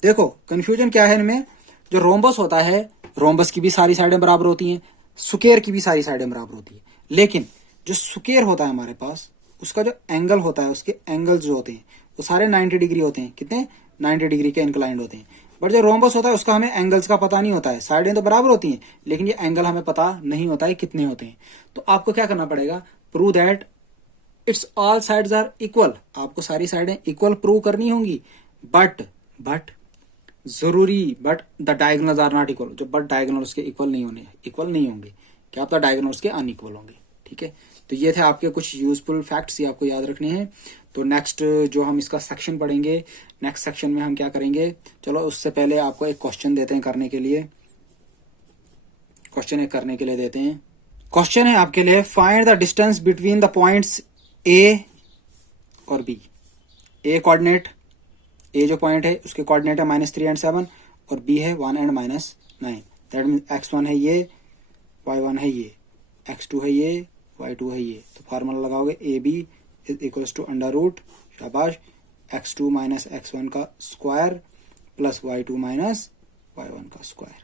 देखो कंफ्यूजन क्या है इनमें, जो रोम्बस होता है, रोम्बस की भी सारी साइडें बराबर होती हैं, स्क्वायर की भी सारी साइडें बराबर होती है। लेकिन जो स्क्वायर होता है हमारे पास, उसका जो एंगल होता है, उसके एंगल्स जो होते हैं वो सारे 90 डिग्री होते हैं। कितने, 90 डिग्री के इंक्लाइंड होते हैं। बट जो रोम्बस होता है उसका हमें एंगल्स का पता नहीं होता है। साइडें तो बराबर होती हैं लेकिन ये एंगल हमें पता नहीं होता है कितने होते हैं। तो आपको क्या करना पड़ेगा, prove that its all sides are equal. आपको सारी साइडें इक्वल प्रूव करनी होंगी but the diagonals are not equal. जो बट डायगोनल उसके इक्वल नहीं होंगे, क्या पता डायगोनल उसके अनइक्वल होंगे। ठीक है, तो ये थे आपके कुछ यूजफुल फैक्ट्स, ये आपको याद रखने हैं। तो नेक्स्ट जो हम इसका सेक्शन पढ़ेंगे, नेक्स्ट सेक्शन में हम क्या करेंगे, चलो उससे पहले आपको एक क्वेश्चन देते हैं करने के लिए। क्वेश्चन है आपके लिए, find the distance between the points A और बी। ए कोऑर्डिनेट, ए जो पॉइंट है उसके कोऑर्डिनेट है -3 और 7 और बी है 1 और -9। दैट मीन x1 है ये, y1 है ये, x2 है ये, y2 है ये। तो फार्मूला लगाओगे A B is equals to under root, शाबाश, x2 माइनस x1 का square plus y2 minus y1 का स्क्वायर।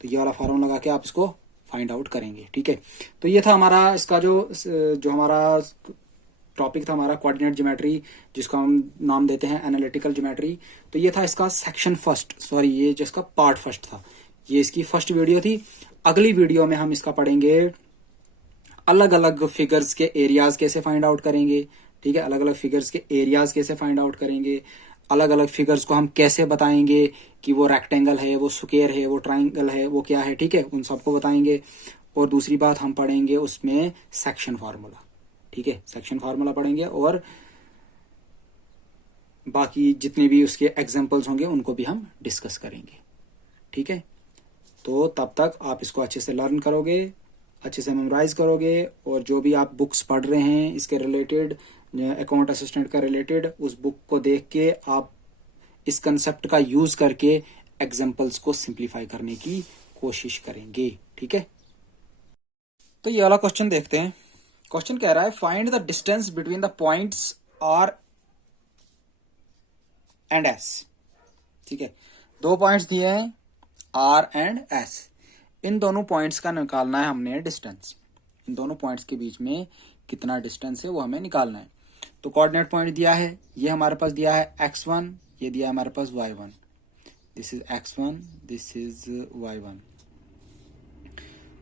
तो ये वाला फार्मूला लगा के आप इसको फाइंड आउट करेंगे। ठीक है, तो ये था हमारा इसका जो हमारा टॉपिक था हमारा कोऑर्डिनेट ज्योमेट्री, जिसको हम नाम देते हैं एनालिटिकल ज्योमेट्री। तो ये था इसका सेक्शन फर्स्ट, सॉरी ये जिसका पार्ट फर्स्ट था, ये इसकी फर्स्ट वीडियो थी। अगली वीडियो में हम इसका पढ़ेंगे अलग अलग फिगर्स के एरियाज कैसे फाइंड आउट करेंगे, ठीक है, अलग अलग फिगर्स के एरियाज कैसे फाइंड आउट करेंगे, अलग अलग फिगर्स को हम कैसे बताएंगे कि वो रेक्टेंगल है, वो स्क्वायर है, वो ट्राइंगल है, वो क्या है, ठीक है, उन सबको बताएंगे। और दूसरी बात हम पढ़ेंगे उसमें सेक्शन फार्मूला, ठीक है, सेक्शन फार्मूला पढ़ेंगे, और बाकी जितने भी उसके एग्जांपल्स होंगे उनको भी हम डिस्कस करेंगे, ठीक है। तो तब तक आप इसको अच्छे से लर्न करोगे, अच्छे से मेमोराइज करोगे, और जो भी आप बुक्स पढ़ रहे हैं इसके रिलेटेड, अकाउंट असिस्टेंट का रिलेटेड, उस बुक को देख के आप इस कंसेप्ट का यूज करके एग्जांपल्स को सिंप्लीफाई करने की कोशिश करेंगे, ठीक है। तो ये वाला क्वेश्चन देखते हैं। क्वेश्चन कह रहा है find the distance between the points R and S, ठीक है, दो पॉइंट्स दिए हैं आर एंड एस, इन दोनों पॉइंट्स का निकालना है हमने डिस्टेंस, इन दोनों पॉइंट्स के बीच में कितना डिस्टेंस है वो हमें निकालना है। तो कोऑर्डिनेट पॉइंट दिया है, ये हमारे पास दिया है x1, ये दिया है हमारे पास y1, this is x1, this is y1,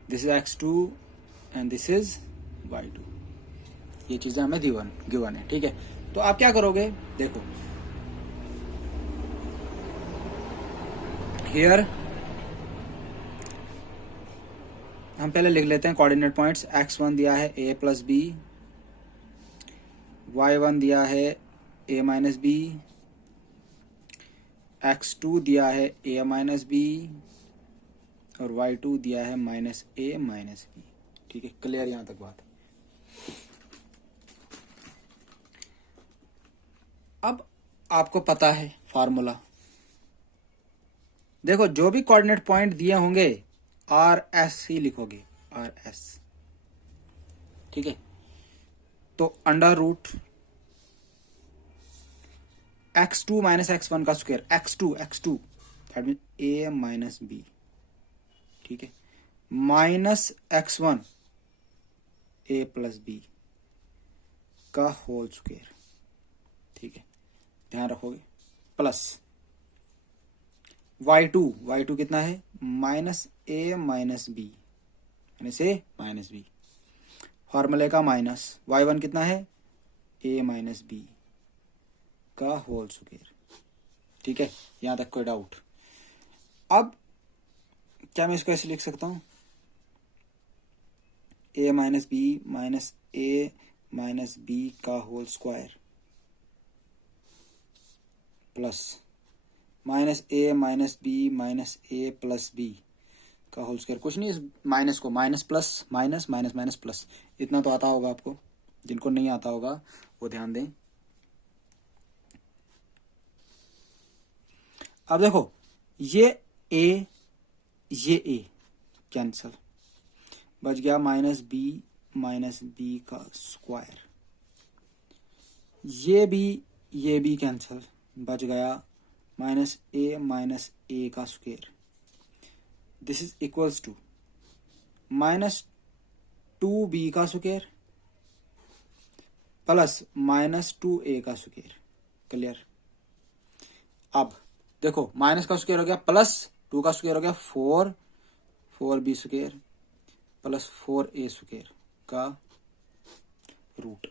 this is x2 and this is y2, ये चीजें हमें गिवन है, ठीक है। तो आप क्या करोगे, देखो हियर हम पहले लिख लेते हैं कोऑर्डिनेट पॉइंट्स। x1 दिया है a प्लस बी, y1 दिया है a माइनस बी, x2 दिया है a माइनस बी, और y2 दिया है माइनस a माइनस बी, ठीक है, क्लियर यहां तक बात। अब आपको पता है फार्मूला, देखो जो भी कोऑर्डिनेट पॉइंट दिए होंगे आर एस ही लिखोगे, आर एस, ठीक है। तो under root x2 minus x1 का square, x2 that mean a minus b, ठीक है, minus x1 a plus b का होल स्क्वायर, ठीक है, ध्यान रखोगे, प्लस y2 कितना है, माइनस a माइनस बी, यानी से माइनस बी, फॉर्मूले का माइनस, y1 कितना है, a माइनस बी का होल स्क्वायर, ठीक है, यहां तक कोई डाउट। अब क्या मैं इसको ऐसे लिख सकता हूं, a minus b minus a minus b का whole square plus minus a minus b minus a plus b का होल स्क्वायर, कुछ नहीं, इस माइनस को minus plus minus minus minus plus, इतना तो आता होगा आपको, जिनको नहीं आता होगा वो ध्यान दें। अब देखो ये a कैंसल, बच गया माइनस बी का स्क्वायर, ये भी कैंसल, बच गया माइनस a का square, this is equals to minus 2b का स्क्वायर प्लस माइनस 2a का स्क्वायर, क्लियर। अब देखो माइनस का स्क्वायर हो गया प्लस 2 का स्क्वायर हो गया 4b square plus 4a square का रूट,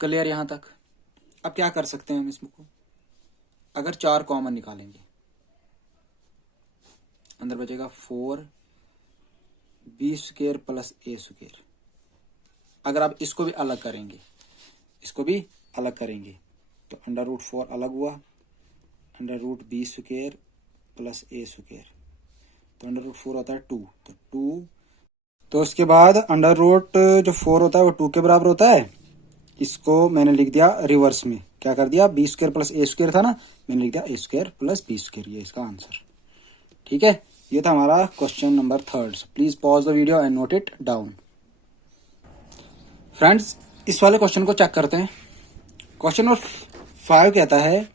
क्लियर यहां तक। अब क्या कर सकते हैं हम इसको, अगर 4 कॉमन निकालेंगे अंदर बचेगा 4b square plus a square. अगर आप इसको भी अलग करेंगे तो अंडर रूट 4 अलग हुआ, under root b square plus a square, तो अंडर रूट 4 होता है 2, तो 2, तो उसके बाद अंडर रूट जो 4 होता है वो 2 के बराबर होता है। इसको मैंने लिख दिया रिवर्स में, क्या कर दिया, बी स्क्वायर प्लस ए स्क्वायर था ना, मैंने लिख दिया ए स्क्वायर प्लस बी स्क्वायर, ये इसका आंसर, ठीक है। ये था हमारा question number 3। Please pause the video and note it down. Friends इस वाले क्वेश्चन को चेक करते हैं। क्वेश्चन नंबर 5 कहता है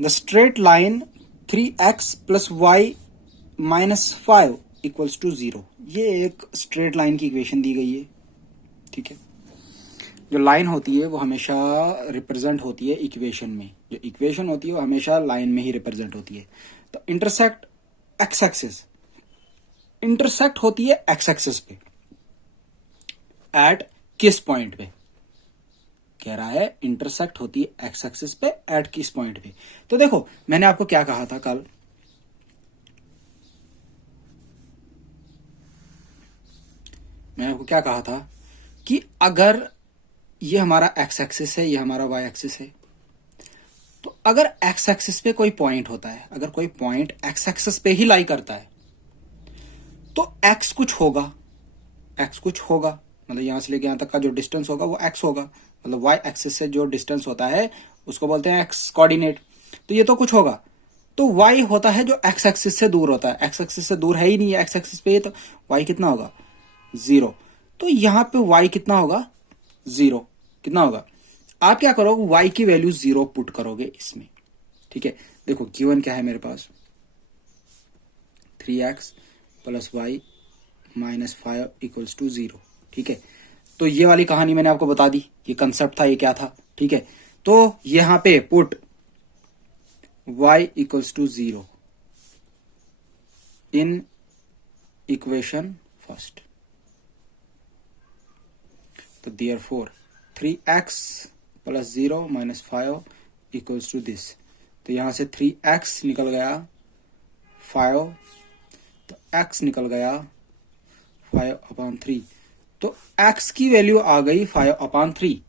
the straight line 3x plus y minus 5 equals to 0। ये एक स्ट्रेट लाइन की इक्वेशन दी गई है, ठीक है। जो लाइन होती है वो हमेशा रिप्रेजेंट होती है इक्वेशन में, जो इक्वेशन होती है वो हमेशा लाइन में ही रिप्रेजेंट होती है। तो इंटरसेक्ट एक्स एक्सिस, इंटरसेक्ट होती है एक्स एक्सिस पे एट किस पॉइंट पे, कह रहा है इंटरसेक्ट होती है एक्स एक्सिस पे एट किस पॉइंट पे। तो देखो मैंने आपको क्या कहा था कल, मैंने आपको क्या कहा था कि अगर ये हमारा एक्स एक्सिस है, ये हमारा वाई एक्सिस है, तो अगर एक्स एक्सिस पे कोई पॉइंट होता है, अगर कोई पॉइंट एक्स एक्सिस पे ही लाई करता है तो एक्स कुछ होगा, एक्स कुछ होगा, मतलब यहां से लेके यहां तक का जो डिस्टेंस होगा वो एक्स होगा, मतलब वाई एक्सिस से जो डिस्टेंस होता है उसको बोलते हैं एक्स कोऑर्डिनेट। तो ये तो कुछ होगा। तो वाई होता है जो एक्स एक्सिस से दूर होता है, एक्स एक्सिस से दूर है ही नहीं है, एक्स एक्सिस पे ही, तो वाई कितना होगा 0। तो यहां पे वाई कितना होगा 0, कितना होगा, आप क्या करोगे वाई की वैल्यू 0 पुट करोगे इसमें, ठीक है। देखो गिवन क्या है मेरे पास, 3x plus y minus 5 equals to 0, ठीक है। तो ये वाली कहानी मैंने आपको बता दी, ये कंसेप्ट था, ये क्या था, ठीक है। तो यहां पे put y equals to 0 in equation first. तो therefore 3x plus 0 minus 5 equals to this. तो यहां से 3x निकल गया 5, तो x निकल गया 5/3। तो x की वैल्यू आ गई 5/3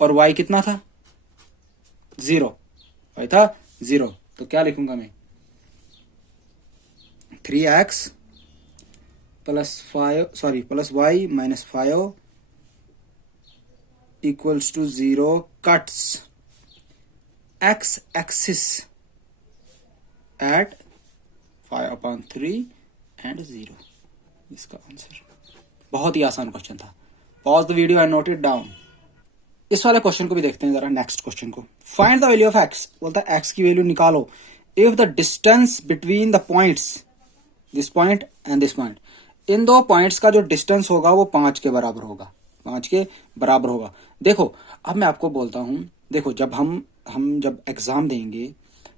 और y कितना था 0, y था 0। तो क्या लिखूंगा मैं, 3x plus y minus 5 equals to 0 cuts x axis at 5/3 and 0। इसका आंसर बहुत ही आसान क्वेश्चन था। Pause the video and note it down. इस वाले क्वेश्चन को भी देखते हैं जरा, नेक्स्ट क्वेश्चन को। Find the value of x, बोलता है एक्स की वैल्यू निकालो if the distance between the points, this point and this point, इन दो पॉइंट्स का जो डिस्टेंस होगा वो 5 के बराबर होगा, 5 के बराबर होगा। देखो अब मैं आपको बोलता हूं, देखो जब हम जब एग्जाम देंगे,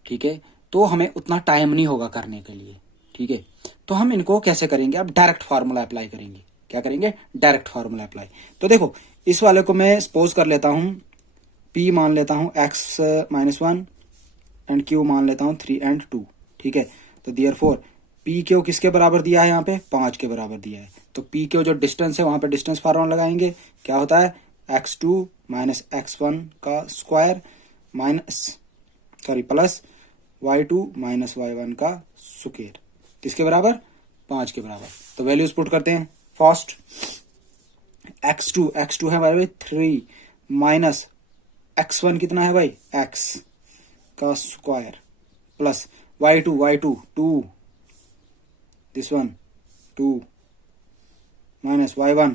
ठीक है, तो हमें उतना टाइम नहीं होगा करने के लिए, ठीक है। तो हम इनको कैसे करेंगे, अब डायरेक्ट फार्मूला अप्लाई करेंगे। क्या करेंगे, डायरेक्ट फार्मूला अप्लाई। तो देखो इस वाले को मैं सपोज कर लेता हूं, p मान लेता हूं x -1 एंड q मान लेता हूं 3 and 2, ठीक है। तो देयरफॉर पी क्यू किसके बराबर दिया है, यहाँ पे 5 के बराबर दिया है। तो पी क्यू जो डिस्टेंस है वहां पे डिस्टेंस फार्मूला लगाएंगे, क्या होता है x2 माइनस x1 का square plus y2 minus y1 का स्क्वायर, किसके बराबर 5 के बराबर। तो वैल्यूज पुट करते हैं। फर्स्ट x2 है हमारे भाई 3 माइनस x1 कितना है भाई x का square plus y2 2, this one 2 minus y1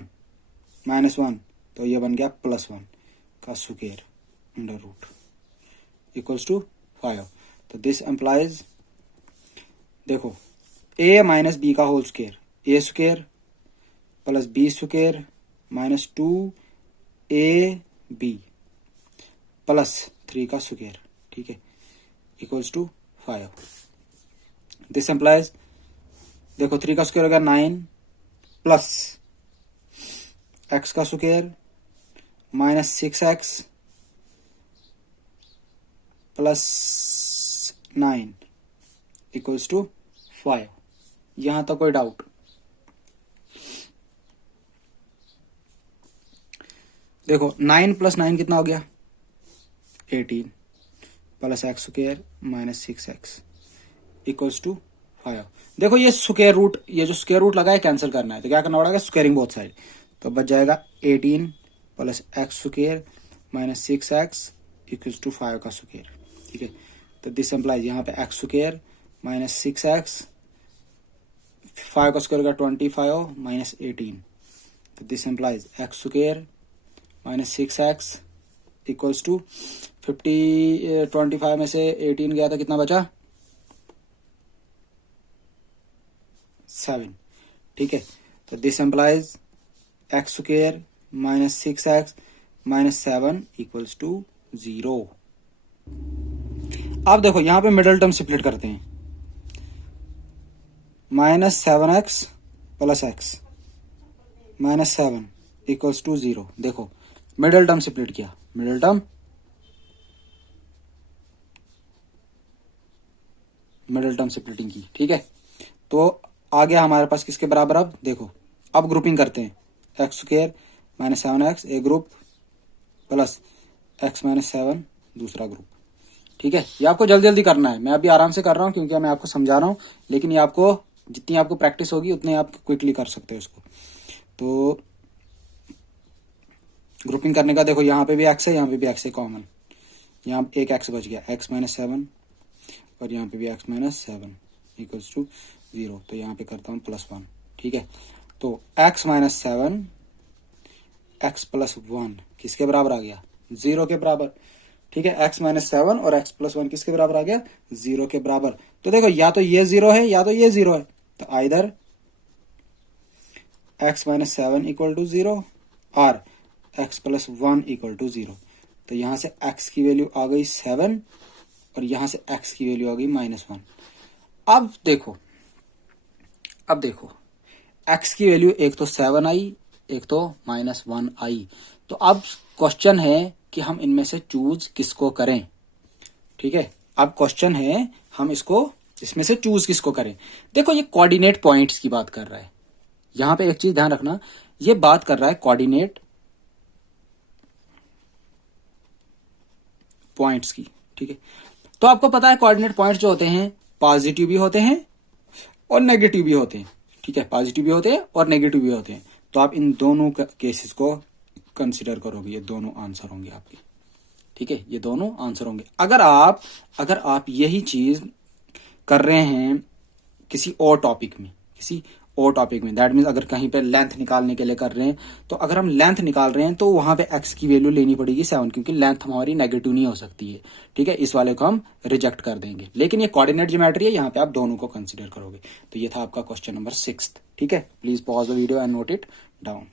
-1, तो ये बन गया +1 का square under root equals to 5। तो दिस एम्प्लाइज, देखो a माइनस बी का whole square, a square plus b square minus 2ab plus 3 का स्क्वायर, ठीक है, इक्वल्स टू 5। दिस एम्प्लाइज, देखो 3 का स्क्वायर होगा 9 प्लस x का square minus 6x plus 9 equals to 5। यहां तक कोई डाउट? देखो 9 प्लस 9 कितना हो गया 18 plus x square minus 6x equals to 5। देखो ये स्क्वायर रूट, ये जो स्क्वायर रूट लगा है कैंसिल करना है, तो क्या करना पड़ेगा, स्क्वायरिंग बोथ साइड। तो बच जाएगा 18 plus x square minus 6x equals to 5 का स्क्वायर, ठीक है। तो दिस एम्प्लाइज, यहाँ पे x स्क्वायर माइनस 6x, 5 का स्क्वायर होगा 25 माइनस 18। तो this implies x square minus 6x equals to 25 में से 18 गया था, कितना बचा 7, ठीक है। तो this implies x square minus 6x minus 7 equals to 0। अब देखो यहां पे मिडल टर्म स्प्लिट करते हैं, minus 7x plus x minus 7 equals to 0। देखो मिडल टर्म स्प्लिट किया, मिडल टर्म स्प्लिटिंग की, ठीक है। तो आ गया हमारे पास किसके बराबर, अब देखो अब ग्रुपिंग करते हैं, एक्स स्क्वायर माइनस 7x एक ग्रुप प्लस x माइनस 7 दूसरा ग्रुप, ठीक है। ये आपको जल्दी जल्दी करना है, मैं अभी आराम से कर रहा हूँ क्योंकि मैं आपको समझा रहा हूँ, लेकिन ये आपको जितनी आपको प्रैक्टिस होगी उतने आप क्विकली कर सकते हो इसको। तो ग्रुपिंग करने का देखो यहाँ पे भी x है, यहाँ पे भी x है कॉमन, यहाँ एक x बच गया, x माइनस 7 और यहाँ पे भी x माइनस 7 इक्वल्स टू 0। तो यहाँ पे करता हूँ +1, ठीक है। तो x माइनस 7 x प्लस 1 किसके बराबर आ गया, 0 के बराबर, ठीक है। x माइनस 7 और x प्लस 1 किसके बराबर आ गया, 0 के बराबर। तो देखो या तो ये 0 है या तो ये 0 है, तो either x minus 7 equal to 0 और x प्लस 1 इक्वल टू 0। तो यहां से x की वैल्यू आ गई 7 और यहां से x की वैल्यू आ गई -1। अब देखो x की वैल्यू एक तो 7 आई, एक तो -1 आई। तो अब क्वेश्चन है कि हम इनमें से चूज किसको करें, ठीक है। अब क्वेश्चन है हम इसमें से चूज किसको करें। देखो ये कोऑर्डिनेट पॉइंट्स की बात कर रहा है, यहां पे एक चीज ध्यान रखना, ये बात कर रहा है कोऑर्डिनेट पॉइंट्स की, ठीक है। तो आपको पता है कोऑर्डिनेट पॉइंट्स जो होते हैं पॉजिटिव भी होते हैं और नेगेटिव भी होते हैं, ठीक है। पॉजिटिव भी होते हैं और नेगेटिव भी होते हैं। तो आप इन दोनों केसेस को कंसिडर करोगे, ये दोनों आंसर होंगे आपके, ठीक है। ये दोनों आंसर होंगे। अगर आप यही चीज कर रहे हैं किसी और टॉपिक में, दैट मीन्स अगर कहीं पे लेंथ निकालने के लिए कर रहे हैं, तो अगर हम लेंथ निकाल रहे हैं तो वहां पे x की वैल्यू लेनी पड़ेगी 7, क्योंकि लेंथ हमारी नेगेटिव नहीं हो सकती है, ठीक है। इस वाले को हम रिजेक्ट कर देंगे। लेकिन ये कोऑर्डिनेट ज्योमेट्री है, यहाँ पे आप दोनों को कंसिडर करोगे। तो ये था आपका क्वेश्चन नंबर 6, ठीक है। Please pause the video and note it down.